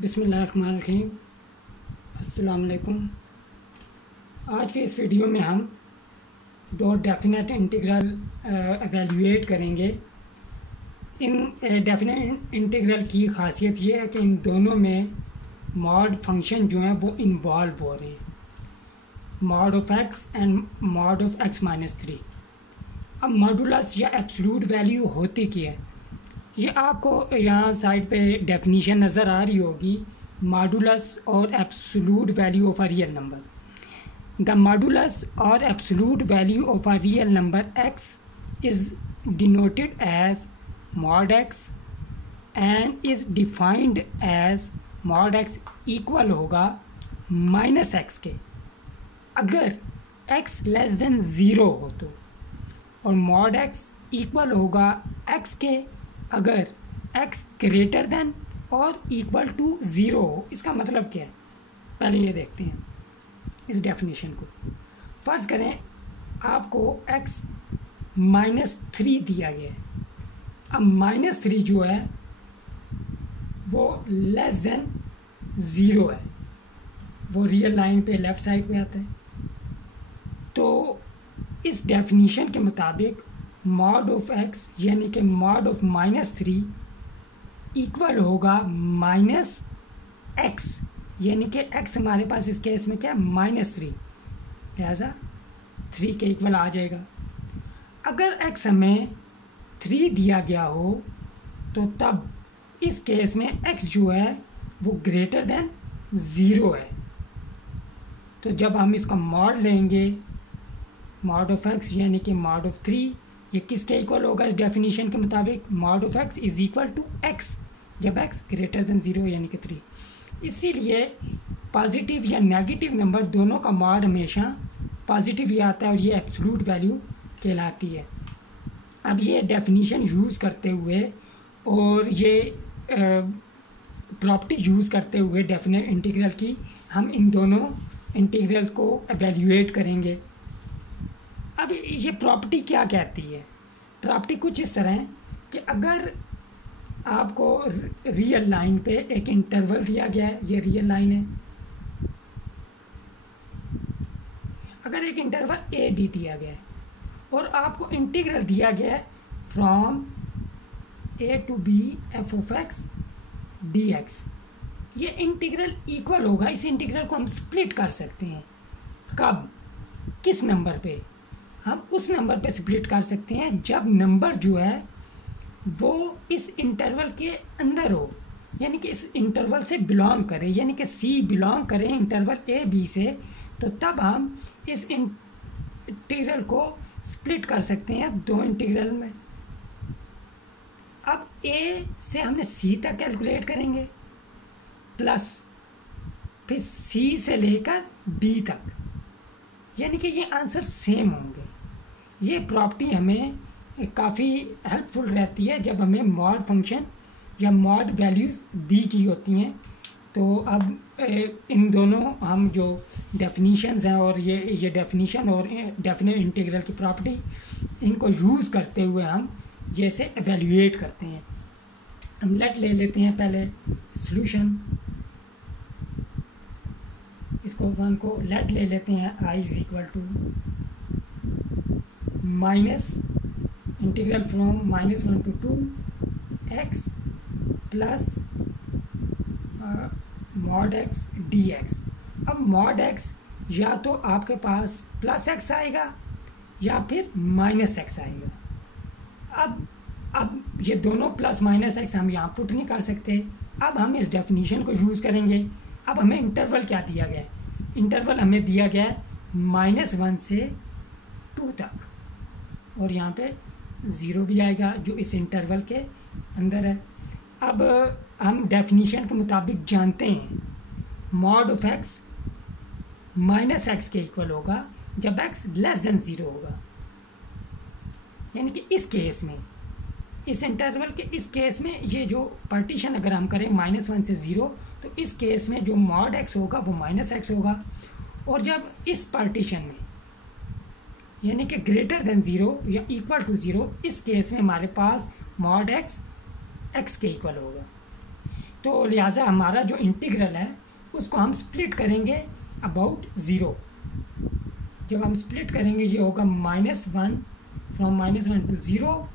बिस्मिल्लाहिर्रहमानिर्रहीम। अस्सलाम वालेकुम। आज के इस वीडियो में हम दो डेफिनेट इंटीग्रल एवेल्यूएट करेंगे। इन डेफिनेट इंटीग्रल की खासियत ये है कि इन दोनों में मॉड फंक्शन जो हैं वो इन्वॉल्व हो रहे हैं, mod of x and mod of x minus 3। अब मॉडुलस या एब्सोल्यूट वैल्यू होती क्या है, ये आपको यहाँ साइड पे डेफिनीशन नज़र आ रही होगी। मॉडुलस और absolute value of a real number. The modulus और absolute value of a real number X is denoted as mod X and is defined as mod X equal होगा माइनस एक्स के अगर X less than zero हो तो, और mod X equal होगा X के अगर x ग्रेटर देन और इक्वल टू ज़ीरो हो। इसका मतलब क्या है, पहले ये देखते हैं इस डेफिनेशन को। फ़र्ज़ करें आपको x -3 दिया गया है। अब -3 जो है वो लेस देन ज़ीरो है, वो रियल लाइन पे लेफ़्ट साइड पे आता है। तो इस डेफिनेशन के मुताबिक मॉड ऑफ एक्स यानी कि मॉड ऑफ -3 इक्वल होगा माइनस एक्स, यानी कि एक्स हमारे पास इस केस में क्या है -3, लिहाजा 3 के इक्वल आ जाएगा। अगर एक्स हमें 3 दिया गया हो तो तब इस केस में एक्स जो है वो ग्रेटर देन ज़ीरो है। तो जब हम इसका मॉड लेंगे मॉड ऑफ एक्स यानी कि मॉड ऑफ 3, ये किसके इक्वल होगा इस डेफिनेशन के मुताबिक, mod of x is equal to x जब एक्स ग्रेटर देन ज़ीरो यानी कि 3। इसीलिए पॉजिटिव या नेगेटिव नंबर दोनों का मॉड हमेशा पॉजिटिव ही आता है और ये एब्सोल्यूट वैल्यू कहलाती है। अब ये डेफिनेशन यूज़ करते हुए और ये प्रॉपर्टी यूज़ करते हुए डेफिनेट इंटीग्रल की हम इन दोनों इंटीग्रल्स को एवेल्यूएट करेंगे। अब ये प्रॉपर्टी क्या कहती है, प्रॉपर्टी कुछ इस तरह है कि अगर आपको रियल लाइन पे एक इंटरवल दिया गया है, ये रियल लाइन है, अगर एक इंटरवल ए बी दिया गया है और आपको इंटीग्रल दिया गया है from a to b f of x d x, ये इंटीग्रल इक्वल होगा। इस इंटीग्रल को हम स्प्लिट कर सकते हैं। कब, किस नंबर पे, हम उस नंबर पे स्प्लिट कर सकते हैं जब नंबर जो है वो इस इंटरवल के अंदर हो, यानी कि इस इंटरवल से बिलोंग करे, यानी कि सी बिलोंग करे इंटरवल ए बी से, तो तब हम इस इंटीग्रल को स्प्लिट कर सकते हैं दो इंटीग्रल में। अब ए से हमने सी तक कैलकुलेट करेंगे प्लस फिर सी से लेकर बी तक, यानी कि ये आंसर सेम होंगे। ये प्रॉपर्टी हमें काफ़ी हेल्पफुल रहती है जब हमें मॉड फंक्शन या मॉड वैल्यूज़ दी की होती हैं। तो अब इन दोनों हम जो डेफिनीशंस हैं और ये डेफिनीशन और डेफिनेट इंटीग्रल की प्रॉपर्टी, इनको यूज़ करते हुए हम जैसे एवेल्यूएट करते हैं। हम लेट ले लेते हैं पहले सॉल्यूशन, इसको 1 को लेट ले लेते हैं। i is equal to minus integral from -1 to 2 x plus mod x d x. अब मॉड एक्स या तो आपके पास प्लस एक्स आएगा या फिर माइनस एक्स आएगा। अब ये दोनों प्लस माइनस एक्स हम यहाँ पुट नहीं कर सकते। अब हम इस डेफिनेशन को यूज़ करेंगे। अब हमें इंटरवल क्या दिया गया है, इंटरवल हमें दिया गया है -1 से 2 तक, और यहाँ पे 0 भी आएगा जो इस इंटरवल के अंदर है। अब हम डेफिनेशन के मुताबिक जानते हैं mod of x minus X के इक्वल होगा जब एक्स लेस देन 0 होगा, यानी कि इस केस में, इस इंटरवल के इस केस में ये जो पार्टीशन अगर हम करें -1 से 0, तो इस केस में जो मॉड एक्स होगा वो माइनस एक्स होगा। और जब इस पार्टीशन में यानी कि ग्रेटर देन 0 या इक्वल टू 0, इस केस में हमारे पास मॉड एक्स एक्स के इक्वल होगा। तो लिहाजा हमारा जो इंटीग्रल है उसको हम स्प्लिट करेंगे अबाउट ज़ीरो। जब हम स्प्लिट करेंगे ये होगा -1 फ्रॉम -1 टू 0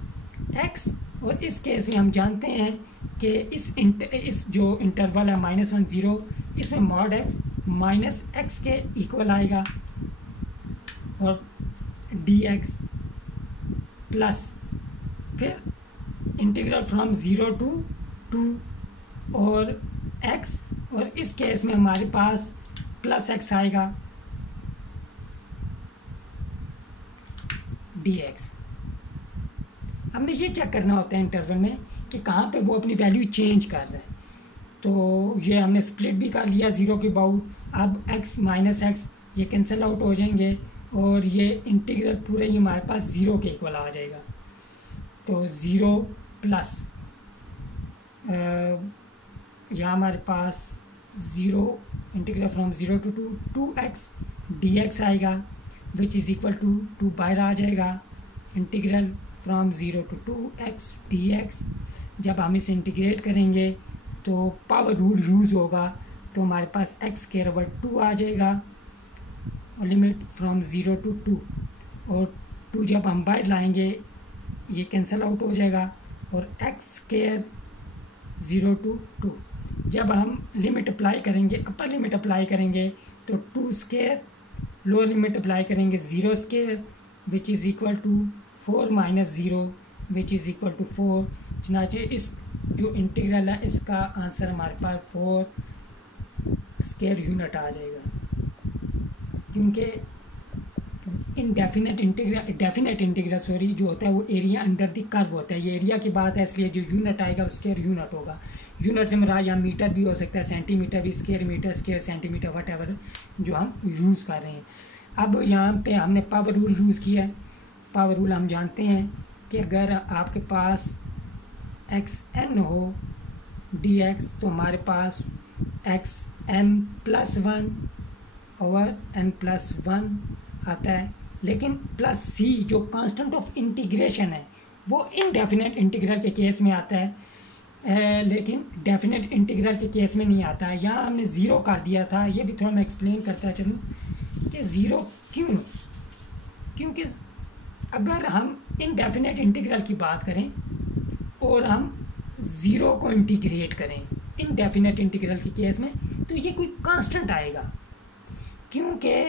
x, और इस केस में हम जानते हैं कि इस जो इंटरवल है -1 0, इसमें मॉड x -x के इक्वल आएगा और dx प्लस फिर इंटीग्रल फ्रॉम 0 टू 2 और x, और इस केस में हमारे पास +x आएगा dx। हमने ये चेक करना होता है इंटरवल में कि कहाँ पे वो अपनी वैल्यू चेंज कर रहा है। तो ये हमने स्प्लिट भी कर लिया 0 के बाउंड। अब x -x ये कैंसिल आउट हो जाएंगे और ये इंटीग्रल पूरे ही हमारे पास 0 के इक्वल आ जाएगा। तो 0 प्लस यहाँ हमारे पास 0 integral from 0 to 2x dx आएगा, विच इज़ इक्वल टू 2 बाहर आ जाएगा। Integral from 0 to 2x dx, जब हम इसे इंटीग्रेट करेंगे तो पावर रूल यूज़ होगा, तो हमारे पास x² आ जाएगा और लिमिट फ्रॉम 0 टू 2, और 2 जब हम बाहर लाएंगे ये कैंसिल आउट हो जाएगा और x² 0 टू 2। जब हम लिमिट अप्लाई करेंगे, अपर लिमिट अप्लाई करेंगे तो 2² लोअर लिमिट अप्लाई करेंगे 0² which is equal to 4 - 0 which is equal to 4। चुनाचे इस जो इंटीग्रल है इसका आंसर हमारे पास 4² यूनिट आ जाएगा, क्योंकि डेफिनेट इंटीग्रल जो होता है वो एरिया अंडर द कर्व होता है। ये एरिया की बात है, इसलिए जो यूनिट आएगा वो स्क्वायर यूनिट होगा। यूनिट से मेरा यहाँ मीटर भी हो सकता है, सेंटीमीटर भी, square metre, square centimetre, whatever जो हम यूज़ कर रहे हैं। अब यहाँ पे हमने पावर रूल यूज़ किया है। पावर रूल हम जानते हैं कि अगर आपके पास xn हो dx तो हमारे पास xn+1 ओवर n+1 आता है, लेकिन +c जो कांस्टेंट ऑफ इंटीग्रेशन है वो इनडेफिनेट इंटीग्रल के केस में आता है, लेकिन डेफिनेट इंटीग्रल के केस में नहीं आता है। यहाँ हमने 0 कर दिया था, ये भी थोड़ा मैं एक्सप्लेन करता चलूँ कि 0 क्यों। क्योंकि अगर हम इनडेफिनेट इंटीग्रल की बात करें और हम 0 को इंटीग्रेट करें इनडेफिनेट इंटीग्रल के केस में, तो ये कोई कांस्टेंट आएगा, क्योंकि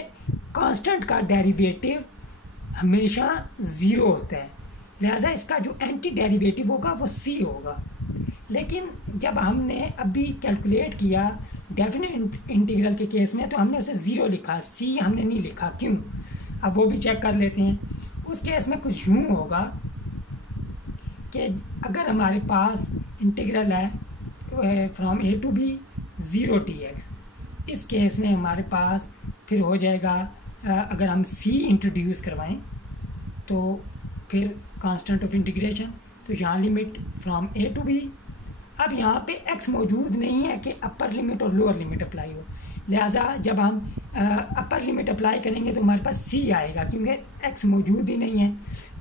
कांस्टेंट का डेरिवेटिव हमेशा 0 होता है। लिहाजा इसका जो एंटी डेरिवेटिव होगा वो c होगा। लेकिन जब हमने अभी कैलकुलेट किया डेफिनेट इंटीग्रल के केस में तो हमने उसे 0 लिखा, c हमने नहीं लिखा। क्यों? अब वो भी चेक कर लेते हैं। उस केस में कुछ यूँ होगा कि अगर हमारे पास इंटीग्रल है from a to b 0 dx, इस केस में हमारे पास फिर हो जाएगा, अगर हम c इंट्रोड्यूस करवाएं तो फिर कांस्टेंट ऑफ इंटीग्रेशन, तो यहाँ limit from a to b। अब यहाँ पे x मौजूद नहीं है कि अपर लिमिट और लोअर लिमिट अप्लाई हो, लिहाजा जब हम अपर लिमिट अप्लाई करेंगे तो हमारे पास c आएगा, क्योंकि x मौजूद ही नहीं है।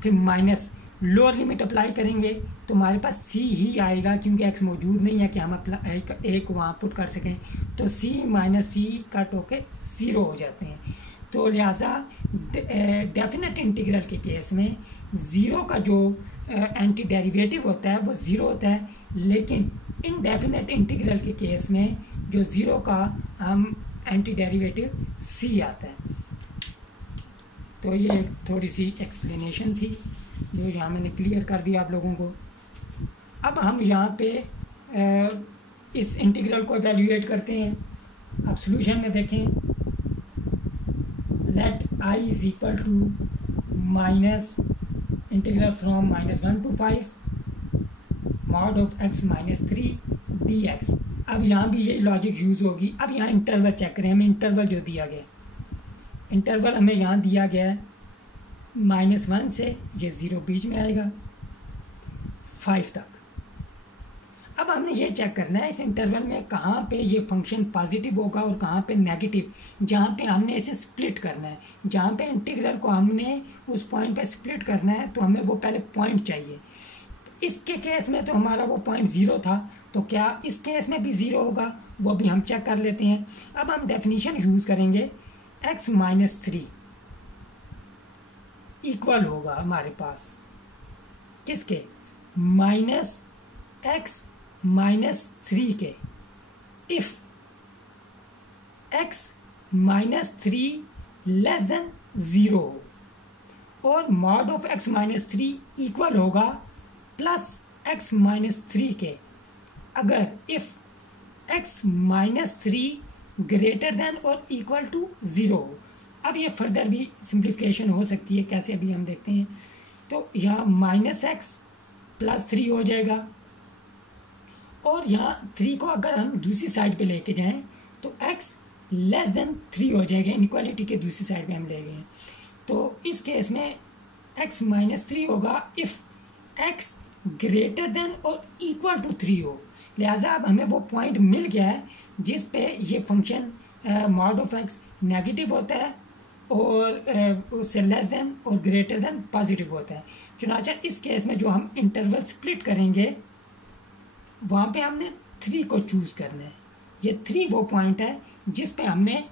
फिर माइनस लोअर लिमिट अप्लाई करेंगे तो हमारे पास c ही आएगा, क्योंकि x मौजूद नहीं है कि हम एक वहाँ पुट कर सकें। तो c - c कट होके 0 हो जाते हैं। तो लिहाजा डेफिनेट इंटीग्रल के केस में 0 का जो एंटी डेरिवेटिव होता है वो 0 होता है, लेकिन इनडेफिनेट इंटीग्रल के केस में जो 0 का हम एंटी डेरिवेटिव c आता है। तो ये थोड़ी सी एक्सप्लेनेशन थी जो यहाँ मैंने क्लियर कर दिया आप लोगों को। अब हम यहाँ पे इस इंटीग्रल को एवेल्यूएट करते हैं। अब सॉल्यूशन में देखें, let i is equal to minus integral from -1 to 5 mod of x - 3 dx। अब यहाँ भी यही लॉजिक यूज़ होगी। अब यहाँ इंटरवल चेक करें, हमें इंटरवल जो दिया गया, इंटरवल हमें यहाँ दिया गया है -1 से ये 0 बीच में आएगा 5 तक। अब हमने ये चेक करना है इस इंटरवल में कहाँ पे ये फंक्शन पॉजिटिव होगा और कहाँ पे नेगेटिव, जहाँ पे हमने इसे स्प्लिट करना है। जहाँ पे इंटीग्रल को हमने उस पॉइंट पे स्प्लिट करना है तो हमें वो पहले पॉइंट चाहिए। इसके केस में तो हमारा वो पॉइंट 0 था, तो क्या इस केस में भी 0 होगा, वो भी हम चेक कर लेते हैं। अब हम डेफिनेशन यूज करेंगे, x माइनस 3 इक्वल होगा हमारे पास किसके, माइनस x माइनस 3 के, if x minus 3 less than 0 और mod of x minus 3 equal होगा प्लस x माइनस 3 के, अगर if x minus 3 greater than और इक्वल टू 0। अब ये फर्दर भी सिंप्लीफिकेशन हो सकती है, कैसे अभी हम देखते हैं। तो यहाँ माइनस एक्स प्लस 3 हो जाएगा, और यहाँ 3 को अगर हम दूसरी साइड पे लेके जाएं तो x लेस देन 3 हो जाएगा, इनइक्वालिटी के दूसरी साइड पे हम ले गए। तो इस केस में x माइनस 3 होगा इफ x ग्रेटर देन और इक्वल टू 3 हो। लिहाजा अब हमें वो पॉइंट मिल गया है जिस पे ये function mod of x negative होता है और उससे लेस देन और ग्रेटर देन पॉजिटिव होता है। चुनाचा इस केस में जो हम इंटरवल स्प्लिट करेंगे वहाँ पे हमने 3 को चूज करना है। ये 3 वो पॉइंट है जिस पे हमने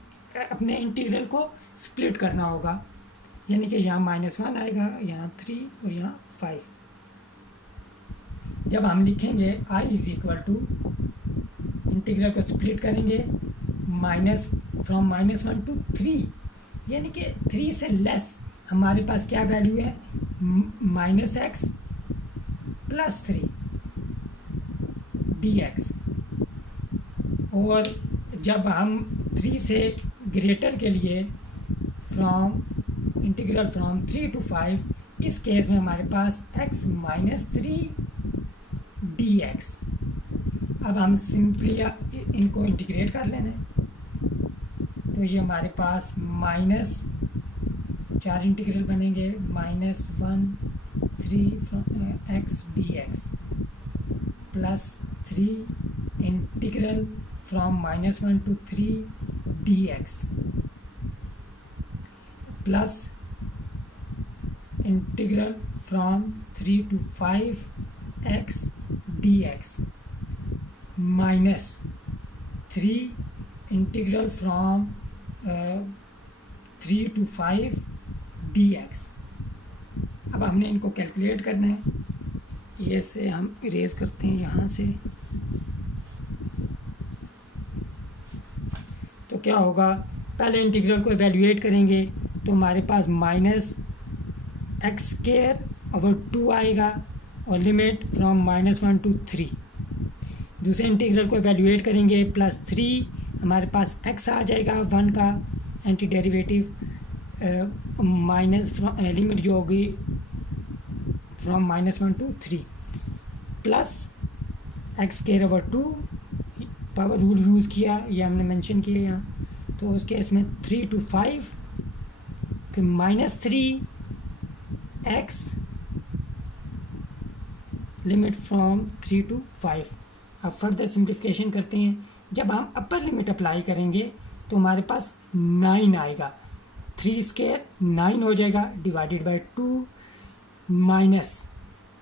अपने इंटीग्रल को स्प्लिट करना होगा, यानी कि यहाँ -1 आएगा, यहाँ 3 और यहाँ 5। जब हम लिखेंगे i is equal to, integral को स्प्लिट करेंगे फ्रॉम -1 टू 3, यानी कि 3 से लेस हमारे पास क्या वैल्यू है, -x प्लस 3 dx। और जब हम 3 से ग्रेटर के लिए इंटीग्रल फ्रॉम 3 टू 5, इस केस में हमारे पास x माइनस 3 dx। अब हम सिंपली इनको इंटीग्रेट कर लेना है, तो ये हमारे पास -4 इंटीग्रल बनेंगे, -1 3 x dx plus 3 integral from -1 to 3 dx plus integral from 3 to 5 x dx minus 3 integral from 3 to 5 dx। अब हमने इनको कैलकुलेट करना है, ये से हम इरेज करते हैं यहाँ से। तो क्या होगा, पहले इंटीग्रल को एवेल्युएट करेंगे तो हमारे पास -x² आएगा और लिमिट फ्रॉम -1 टू 3। दूसरे इंटीग्रल को एवेल्युएट करेंगे +3, हमारे पास x आ जाएगा 1 का एंटी डेरिवेटिव, लिमिट जो होगी from -1 to 3 plus x²/2, power rule use किया, ये हमने मेंशन किया यहाँ। तो उस केस में 3 टू 5, फिर -3x लिमिट फ्रॉम 3 टू 5। अब फर्दर सिंप्लीफिकेशन करते हैं। जब हम अपर लिमिट अप्लाई करेंगे तो हमारे पास 9 आएगा, 3² 9 हो जाएगा डिवाइडेड बाय 2, माइनस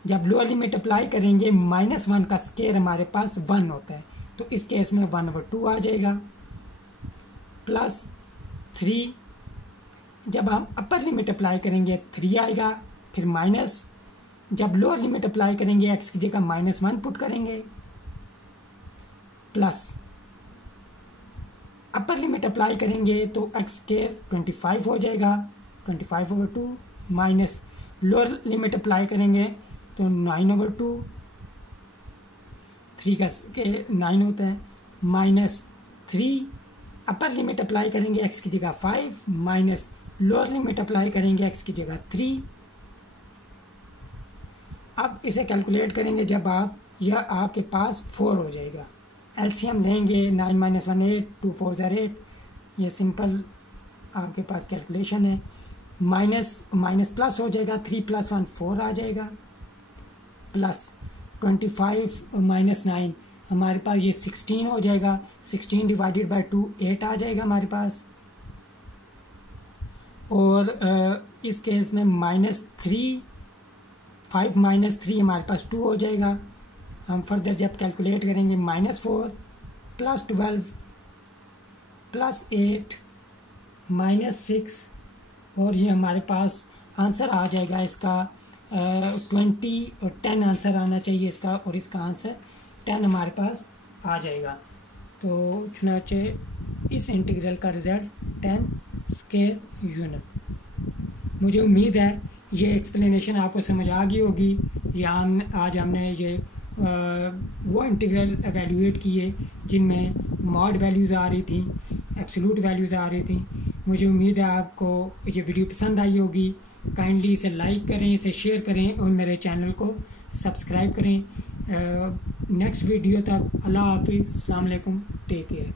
जब लोअर लिमिट अप्लाई करेंगे -1 का स्केयर हमारे पास 1 होता है, तो इस केस में 1/2 आ जाएगा, प्लस 3 जब हम अपर लिमिट अप्लाई करेंगे 3 आएगा, फिर माइनस जब लोअर लिमिट अप्लाई करेंगे x की जगह -1 पुट करेंगे, प्लस अपर लिमिट अप्लाई करेंगे तो x² 25 हो जाएगा, 25/2, माइनस लोअर लिमिट अप्लाई करेंगे तो 9/2, 3 का 9 होता है, -3 अपर लिमिट अप्लाई करेंगे x की जगह 5, माइनस लोअर लिमिट अप्लाई करेंगे x की जगह 3। अब इसे कैलकुलेट करेंगे जब यह आपके पास 4 हो जाएगा, एलसीएम लेंगे 9 - 1 8, 2 4 8, ये सिंपल आपके पास कैलकुलेशन है। माइनस प्लस हो जाएगा, 3 + 1 4 आ जाएगा, प्लस 25 - 9 हमारे पास ये 16 हो जाएगा, 16 डिवाइडेड बाय 2 8 आ जाएगा हमारे पास। और इस केस में -3 5 - 3 हमारे पास 2 हो जाएगा, हम फर्दर जब कैलकुलेट करेंगे -4 + 12 + 8 -6 और ये हमारे पास आंसर आ जाएगा इसका 20 और 10 आंसर आना चाहिए इसका, और इसका आंसर 10 हमारे पास आ जाएगा। तो चुनाचे इस इंटीग्रल का रिज़ल्ट 10 स्क्वायर यूनिट। मुझे उम्मीद है ये एक्सप्लेनेशन आपको समझ आ गई होगी। आज हमने ये वो इंटीग्रल एवेल्यूएट किए जिनमें मॉड वैल्यूज़ आ रही थी, एब्सोल्यूट वैल्यूज़ आ रही थी। मुझे उम्मीद है आपको ये वीडियो पसंद आई होगी। काइंडली इसे लाइक करें, इसे शेयर करें और मेरे चैनल को सब्सक्राइब करें। नेक्स्ट वीडियो तक अल्लाह हाफिज़, अस्सलाम वालेकुम, टेक केयर।